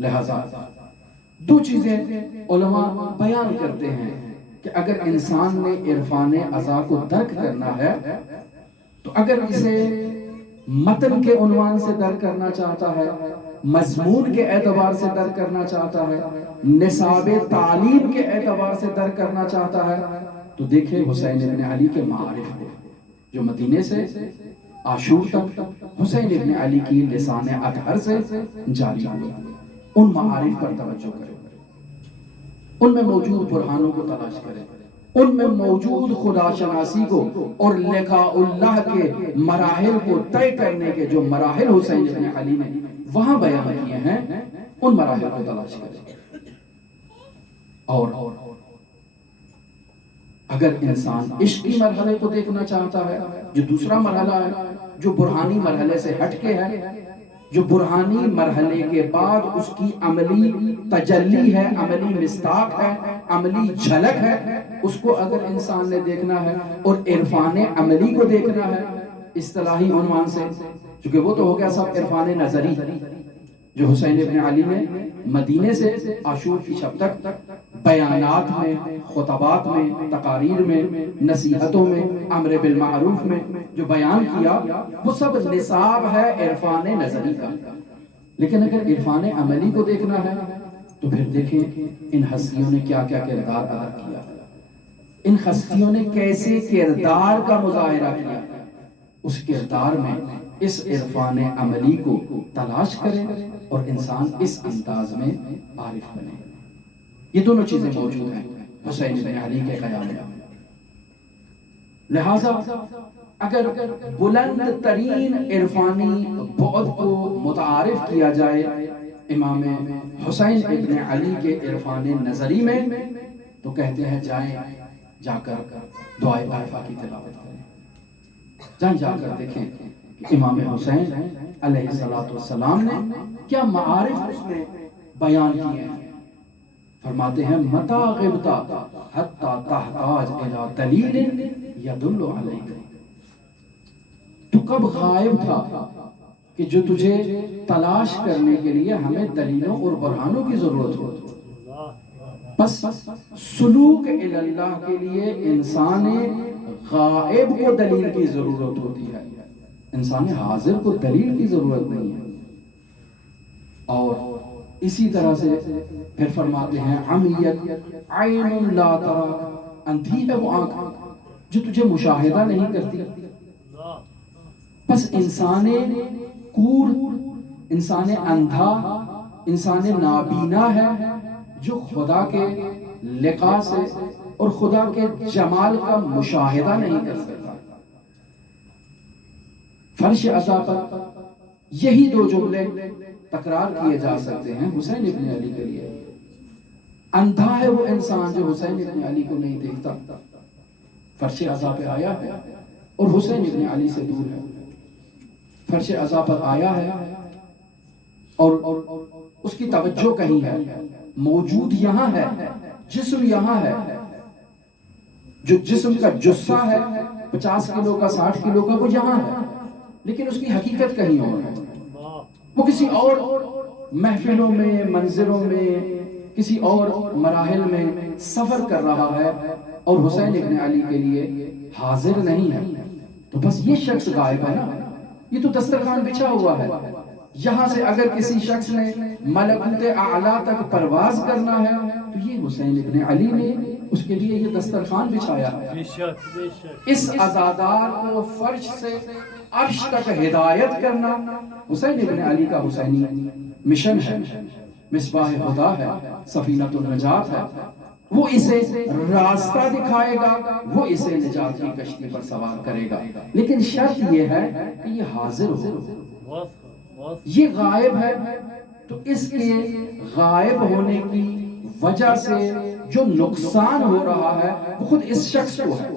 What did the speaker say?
لہذا دو چیزیں علماء بیان کرتے ہیں کہ اگر انسان نے عرفان ازا کو درک کرنا ہے تو اگر اسے متن کے عنوان سے درک کرنا چاہتا ہے، مضمون کے اعتبار سے درک کرنا چاہتا ہے، نصاب تعلیم کے اعتبار سے درک کرنا چاہتا ہے، تو دیکھیں حسین ابن علی کے معارف کو جو مدینے سے عاشور تک حسین ابن علی کی لسان اطہر سے جاری ہوئی، ان معارف پر توجہ کریں، ان میں موجود برہانوں کو تلاش کریں، ان میں موجود خدا شناسی کو اور لقاء اللہ کے مراحل کو طے کرنے کے جو مراحل حسین ابن علی نے وہاں بیان کیے ہیں، ان مراحل کو تلاش کریں۔ اور اگر انسان عشق کی مرحلے کو دیکھنا چاہتا ہے جو دوسرا مرحلہ ہے، جو برہانی مرحلے سے ہٹ کے ہے، جو برہانی مرحلے کے بعد اس کی عملی تجلی ہے، عملی مصداق ہے، عملی جھلک ہے، اس کو اگر انسان نے دیکھنا ہے اور عرفان عملی کو دیکھنا ہے اصطلاحی عنوان سے، چونکہ وہ تو ہو گیا سب عرفان نظری جو حسین ابن علی نے مدینے سے عاشور کی شب تک بیانات میں، خطبات میں، تقاریر میں، نصیحتوں میں، امر بالمعروف میں جو بیان کیا، وہ سب نصاب ہے عرفان نظری کا۔ لیکن اگر عرفان عملی کو دیکھنا ہے تو پھر دیکھیں ان ہستیوں نے کیا کیا کردار ادا کیا، ان ہستیوں نے کیسے کردار کا مظاہرہ کیا، اس کردار میں اس عرفان عملی کو تلاش کریں اور انسان اس انداز میں عارف بنے۔ یہ دونوں چیزیں موجود ہیں حسین بن علی کے قیام میں۔ لہذا اگر بلند ترین عرفانی بعد کو متعارف کیا جائے امام حسین ابن علی کے عرفان نظری میں تو کہتے ہیں جائیں جا کر دعائے عارفہ کی تلاوت کریں، جائیں جا کر دیکھیں کہ امام حسین علیہ السلام نے کیا معارف اس میں بیان کیے ہیں۔ فرماتے ہیں متا غبتا حتی تحتاج الی دلیل یدل علیک، تو کب غائب تھا کہ جو تجھے تلاش کرنے کے لیے ہمیں دلیلوں اور برہانوں کی ضرورت ہو۔ بس سلوک الی اللہ کے لیے انسان غائب کو دلیل کی ضرورت ہوتی ہے، انسان حاضر کو دلیل کی ضرورت نہیں ہے۔ اور اسی طرح سے پھر فرماتے ہیں عمیت عین لا ترا، اندھی ہے وہ آنکھ جو تجھے مشاہدہ نہیں کرتی۔ بس انسان کور، انسان اندھا، انسان نابینا ہے جو خدا کے لقاء سے اور خدا کے جمال کا مشاہدہ نہیں کر سکتا۔ فرش عزا پر یہی دو جملے تکرار کیے جا سکتے ہیں حسین ابن علی کے لیے۔ اندھا ہے وہ انسان جو حسین ابن علی کو نہیں دیکھتا، فرش عزا پہ آیا ہے اور حسین ابن علی سے دور ہے، فرش عزا پر آیا ہے اور اس کی توجہ کہیں ہے، موجود یہاں ہے، جسم یہاں ہے، جو جسم کا جثہ ہے 50 کلو کا 60 کلو کا وہ یہاں ہے، لیکن اس کی حقیقت کہیں اور ہے، وہ کسی اور محفلوں میں، منظروں میں، کسی اور مراحل میں سفر کر رہا ہے اور حسین ابن علی کے لیے حاضر نہیں ہے۔ تو بس یہ شخص غائب ہے نا، یہ تو دسترخوان بچھا ہوا ہے، یہاں سے اگر کسی شخص نے ملکوت اعلیٰ تک پرواز کرنا ہے تو یہ حسین ابن علی نے اس کے لیے یہ دسترخوان بچھایا ہے۔ اس عزادار کو فرش سے عرش تک ہدایت کرنا حسین ابن علی کا حسینی مشن ہے، مصباح خدا ہے، سفینۃ النجات ہے، وہ اسے راستہ دکھائے گا، وہ اسے نجات کی کشتی پر سوار کرے گا، لیکن شرط یہ ہے کہ یہ حاضر ہو۔ یہ غائب ہے تو اس کے غائب ہونے کی وجہ سے جو نقصان ہو رہا ہے وہ خود اس شخص کو ہے۔